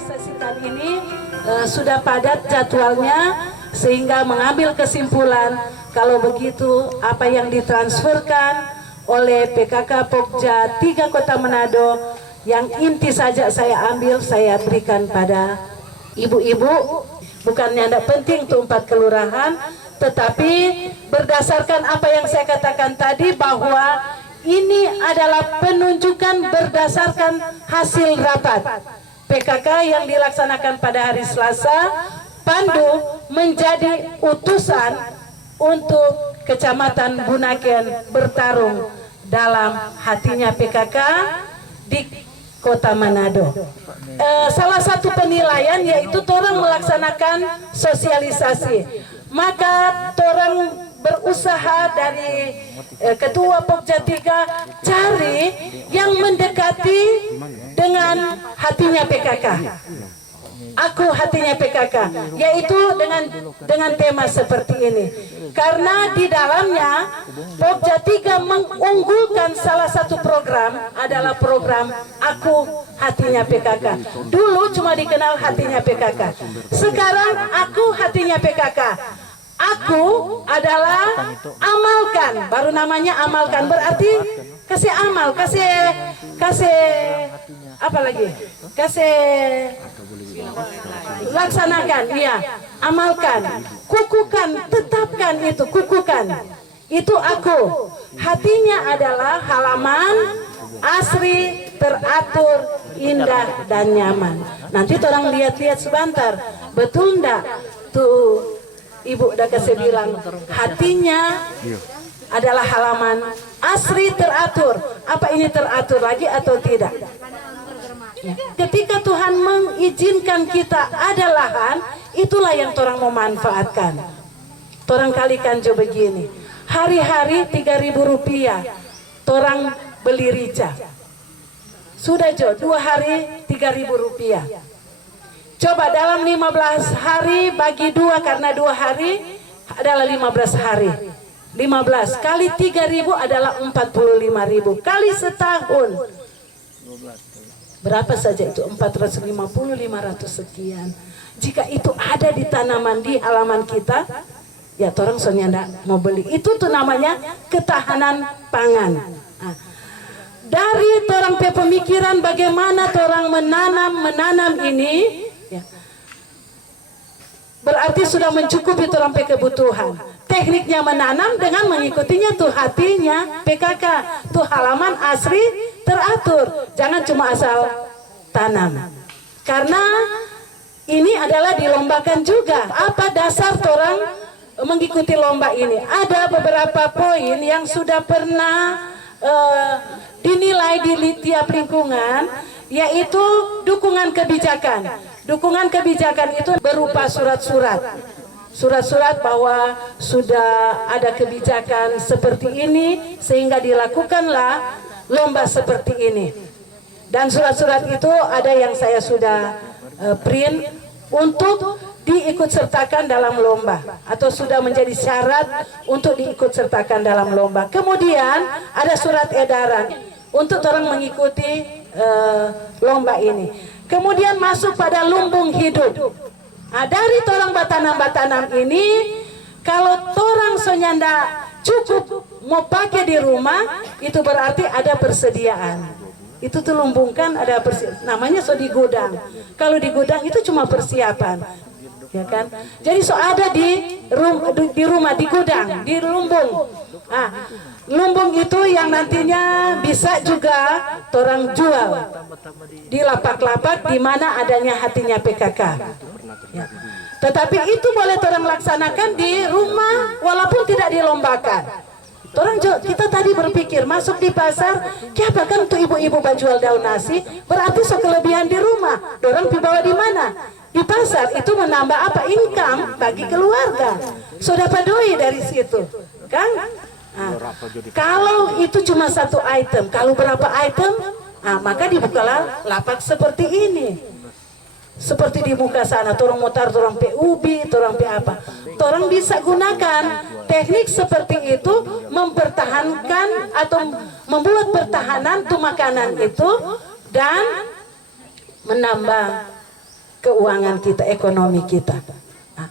sosialisasikan ini sudah padat jadwalnya, sehingga mengambil kesimpulan kalau begitu apa yang ditransferkan oleh PKK Pokja 3 Kota Manado yang inti saja saya ambil, saya berikan pada ibu-ibu. Bukannya tidak penting untuk 4 kelurahan, tetapi berdasarkan apa yang saya katakan tadi, bahwa ini adalah penunjukan berdasarkan hasil rapat PKK yang dilaksanakan pada hari Selasa. Pandu menjadi utusan untuk Kecamatan Bunaken bertarung dalam hatinya PKK di Kota Manado. Salah satu penilaian yaitu torang melaksanakan sosialisasi. Maka torang berusaha dari Ketua Pokja 3 cari yang mendekati dengan hatinya PKK. Aku hatinya PKK, yaitu dengan tema seperti ini. Karena di dalamnya Pokja 3 mengunggulkan salah satu program adalah program Aku Hatinya PKK. Dulu cuma dikenal hatinya PKK. Sekarang Aku Hatinya PKK. Aku adalah amalkan, baru namanya amalkan, berarti kasih amal, kasih apa lagi? Kasih laksanakan, iya, amalkan, kukuhkan, tetapkan itu, kukuhkan. Itu aku. Hatinya adalah halaman asri, teratur, indah dan nyaman. Nanti orang lihat-lihat sebentar, betul enggak? Tuh Ibu udah kasih bilang, hatinya adalah halaman asri, teratur. Apa ini teratur lagi atau tidak? Ya. Ketika Tuhan mengizinkan kita ada lahan, itulah yang orang mau manfaatkan. Orang kalikan coba begini, hari-hari 3.000 rupiah orang beli rica. Sudah Jo, 2 hari 3.000 rupiah. Coba dalam 15 hari bagi 2, karena 2 hari adalah 15 hari. 15 kali 3.000 adalah 45.000 kali setahun. Berapa saja itu? 450, 500 sekian. Jika itu ada di tanaman di halaman kita, ya orang soalnya mau beli. Itu tuh namanya ketahanan pangan. Nah, dari orang pemikiran bagaimana orang menanam ini, ya, berarti sudah mencukupi orang kebutuhan. Tekniknya menanam dengan mengikutinya tuh hatinya PKK, tuh halaman asri teratur. Jangan cuma asal tanam. Karena ini adalah dilombakan juga. Apa dasar orang mengikuti lomba ini? Ada beberapa poin yang sudah pernah dinilai di tiap lingkungan, yaitu dukungan kebijakan. Dukungan kebijakan itu berupa surat-surat. Surat-surat bahwa sudah ada kebijakan seperti ini sehingga dilakukanlah lomba seperti ini. Dan surat-surat itu ada yang saya sudah print untuk diikutsertakan dalam lomba atau sudah menjadi syarat untuk diikutsertakan dalam lomba. Kemudian ada surat edaran untuk orang mengikuti lomba ini. Kemudian masuk pada lumbung hidup. Nah, dari torang batanam-batanam ini, kalau torang senyanda cukup mau pakai di rumah, itu berarti ada persediaan. Itu tuh lumbungkan ada namanya so di gudang. Kalau di gudang itu cuma persiapan, ya kan? Jadi so ada di rumah, di gudang, di lumbung. Nah, lumbung itu yang nantinya bisa juga torang jual di lapak-lapak di mana adanya hatinya PKK. Ya. Tetapi itu boleh orang laksanakan di rumah walaupun tidak dilombakan. Orang kita tadi berpikir masuk di pasar, siapa kan untuk ibu-ibu jual daun nasi, berarti so kelebihan di rumah. Orang dibawa di mana? Di pasar. Itu menambah apa? Income bagi keluarga. So dapat duit dari situ, kan? Nah, kalau itu cuma satu item, kalau berapa item, nah, maka dibukalah lapak seperti ini. Seperti di muka sana, torang motor, torang pe ubi, torang pe apa. Torang bisa gunakan teknik seperti itu mempertahankan atau membuat pertahanan tuh makanan itu dan menambah keuangan kita, ekonomi kita. Nah,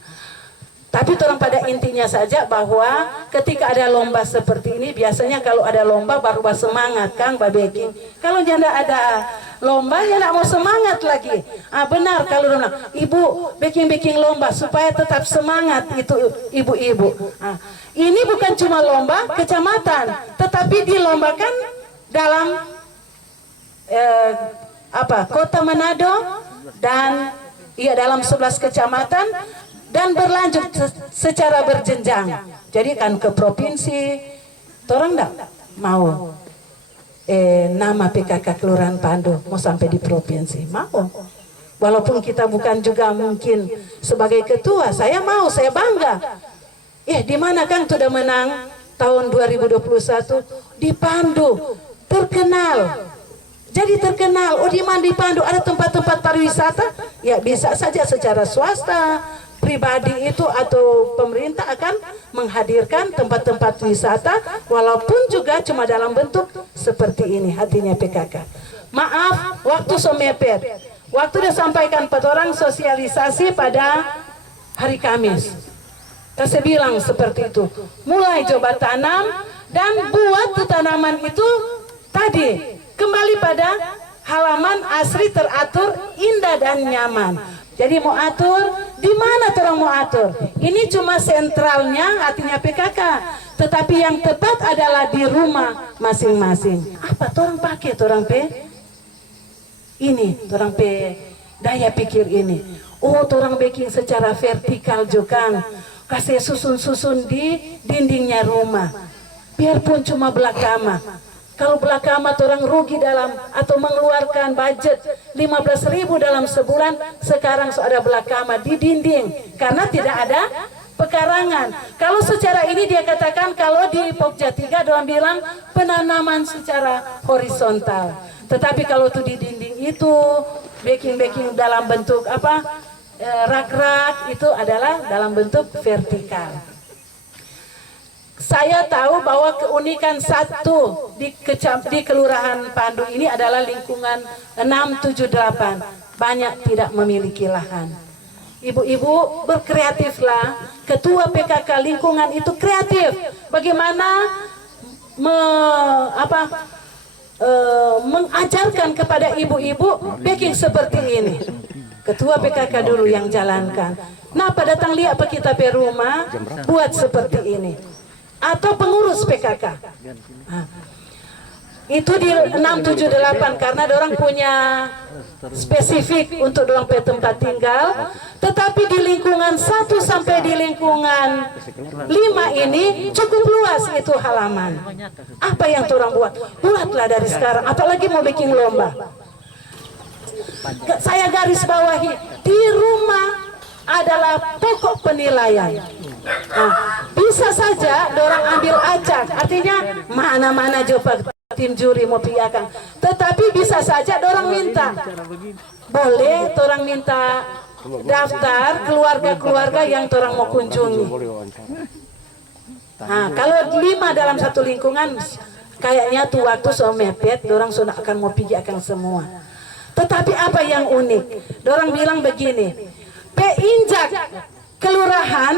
tapi orang pada intinya saja bahwa ketika ada lomba seperti ini, biasanya kalau ada lomba baru bersemangat Kang Babeking. Kalau janda ada lomba ya tidak mau semangat lagi. Benar kalau bilang, ibu bikin lomba supaya tetap semangat itu ibu-ibu. Ini bukan cuma lomba kecamatan, tetapi dilombakan dalam Kota Manado dan dalam 11 kecamatan dan berlanjut secara berjenjang. Jadi kan ke provinsi, orang enggak mau nama PKK Kelurahan Pandu mau sampai di provinsi, mau. Walaupun kita bukan juga mungkin sebagai ketua, saya mau, saya bangga. Di mana Kang sudah menang tahun 2021 di Pandu, terkenal. Jadi terkenal, di mana di Pandu ada tempat-tempat pariwisata, ya bisa saja secara swasta, pribadi itu atau pemerintah akan menghadirkan tempat-tempat wisata, walaupun juga cuma dalam bentuk seperti ini hatinya PKK. Maaf, waktu so mepet. Waktu disampaikan orang sosialisasi pada hari Kamis. Saya bilang seperti itu, mulai coba tanam dan buat tanaman itu tadi kembali pada halaman asri teratur, indah dan nyaman. Jadi mau atur, di mana orang mau atur? Ini cuma sentralnya artinya PKK, tetapi yang tepat adalah di rumah masing-masing. Apa orang pakai orang P? Ini orang P daya pikir ini. Orang bikin secara vertikal juga, kasih susun-susun di dindingnya rumah. Biarpun cuma belakama. Kalau belakama orang rugi dalam atau mengeluarkan budget 15.000 dalam sebulan, sekarang ada belakama di dinding karena tidak ada pekarangan. Kalau secara ini dia katakan kalau di Pokja 3 orang bilang penanaman secara horizontal. Tetapi kalau itu di dinding itu backing dalam bentuk rak-rak itu adalah dalam bentuk vertikal. Saya tahu bahwa keunikan satu di Kelurahan Pandu ini adalah lingkungan 678. Banyak tidak memiliki lahan. Ibu-ibu berkreatiflah. Ketua PKK lingkungan itu kreatif. Bagaimana mengajarkan kepada ibu-ibu baking seperti ini. Ketua PKK dulu yang jalankan. Nah, datang lihat kita pe rumah buat seperti ini. Atau pengurus PKK. Itu di 678 karena orang punya spesifik untuk orang punya tempat tinggal, tetapi di lingkungan 1 sampai di lingkungan 5 ini cukup luas itu halaman. Apa yang orang buat? Buatlah dari sekarang, apalagi mau bikin lomba. Saya garis bawahi, di rumah adalah pokok penilaian. Bisa saja orang ambil acak, artinya mana-mana coba tim juri mau piakan, tetapi bisa saja orang minta, boleh orang minta daftar keluarga-keluarga yang orang mau kunjungi. Kalau 5 dalam satu lingkungan, kayaknya tuh waktu so mepet, orang sudah akan mau pergi akan semua. Tetapi apa yang unik, orang bilang begini, injak Kelurahan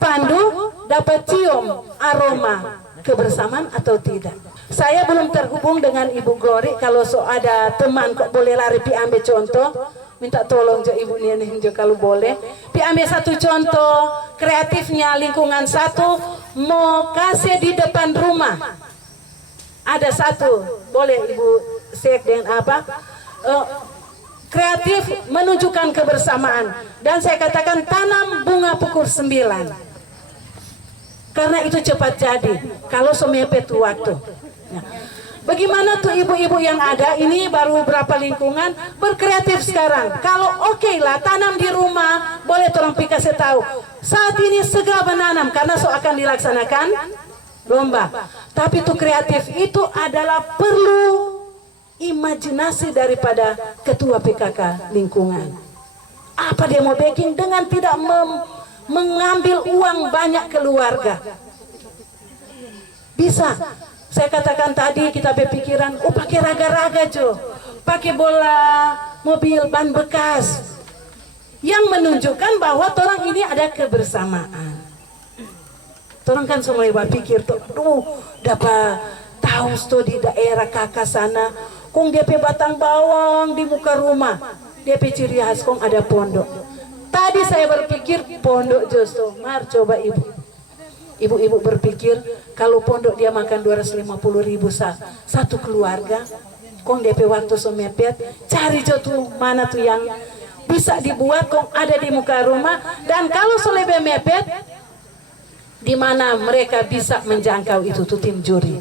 Pandu dapat cium aroma kebersamaan atau tidak. Saya belum terhubung dengan Ibu Glory. Kalau ada teman kok boleh lari pi ambil contoh, minta tolong jo Ibu Nenek jo kalau boleh. Pi ambil satu contoh kreatifnya lingkungan 1 mau kasih di depan rumah. Ada satu, boleh Ibu Sek dengan kreatif menunjukkan kebersamaan, dan saya katakan tanam bunga pukul 9 karena itu cepat jadi kalau semepet waktu. Bagaimana tuh ibu-ibu yang ada ini baru berapa lingkungan berkreatif sekarang. Kalau oke lah tanam di rumah, boleh orang kasih tahu saat ini segera menanam karena akan dilaksanakan lomba. Tapi itu kreatif itu adalah perlu imajinasi daripada ketua PKK lingkungan. Apa dia mau baking dengan tidak mengambil uang banyak keluarga. Bisa. Saya katakan tadi kita berpikiran, pakai raga-raga Jo, pakai bola mobil ban bekas. yang menunjukkan bahwa orang ini ada kebersamaan. Orang kan semua berpikir tuh, aduh, dapat tahu tuh di daerah kakak sana, kong dia pe batang bawang di muka rumah, dia pe ciri khas kong ada pondok. Tadi saya berpikir pondok justru, mar coba ibu berpikir kalau pondok dia makan 250.000 satu keluarga, kong dia pe waktu semepet, cari tuh mana tuh yang bisa dibuat kong ada di muka rumah, dan kalau selebih mepet di mana mereka bisa menjangkau itu tuh tim juri.